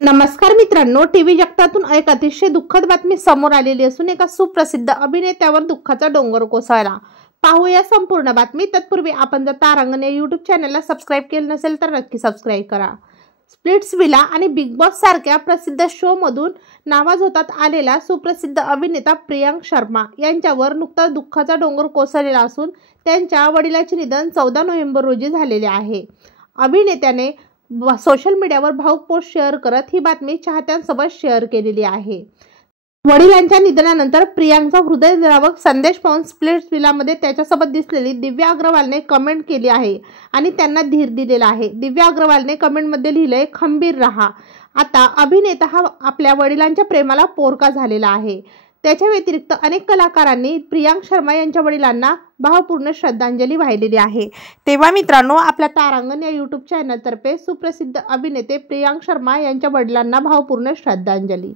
नमस्कार मित्रांनो, टीव्ही जगतातून एक अतिशय दुःखद बातमी समोर आलेली असून एका सुप्रसिद्ध अभिनेत्यावर दुःखाचा डोंगर कोसळला। पाहूया संपूर्ण बातमी। तत्पूर्वी आपण जर तारांगण या यूट्यूब चॅनलला सबस्क्राइब केलं नसेल तर नक्की सबस्क्राइब करा। स्प्लिट्सविला आणि बिग बॉस सारख्या प्रसिद्ध शो मधून नावाजोतात आलेला सुप्रसिद्ध अभिनेता प्रियांक शर्मा यांच्यावर नुकताच दुःखाचा डोंगर कोसळलेला असून त्यांच्या वडिलांचे निधन 14 नोव्हेंबर रोजी झालेले आहे। अभिनेत्याने सोशल मीडियावर भावुक पोस्ट शेअर करत ही बातमी चाहत्यांसोबत शेअर केलेली आहे। वडिलांच्या निधनानंतर प्रियांकचा हृदयद्रावक संदेश पाहून स्प्लिट्सविलामध्ये त्याच्यासोबत दिसलेली दिव्या अग्रवालने कमेंट केली आहे आणि त्यांना धीर दिलेला आहे। दिव्या अग्रवालने कमेंटमध्ये लिहिलंय, खंबीर रहा। आता अभिनेता हा आपल्या वडिलांच्या प्रेमाला पोरका झालेला आहे। त्याच्या व्यतिरिक्त अनेक कलाकारांनी प्रियांक शर्मा यांच्या वडिलांना भावपूर्ण श्रद्धांजली वाहिलेली आहे। तेव्हा मित्रांनो, आपल्या तारांगण या यूट्यूब चॅनलतर्फे सुप्रसिद्ध अभिनेते प्रियांक शर्मा यांच्या वडिलांना भावपूर्ण श्रद्धांजली।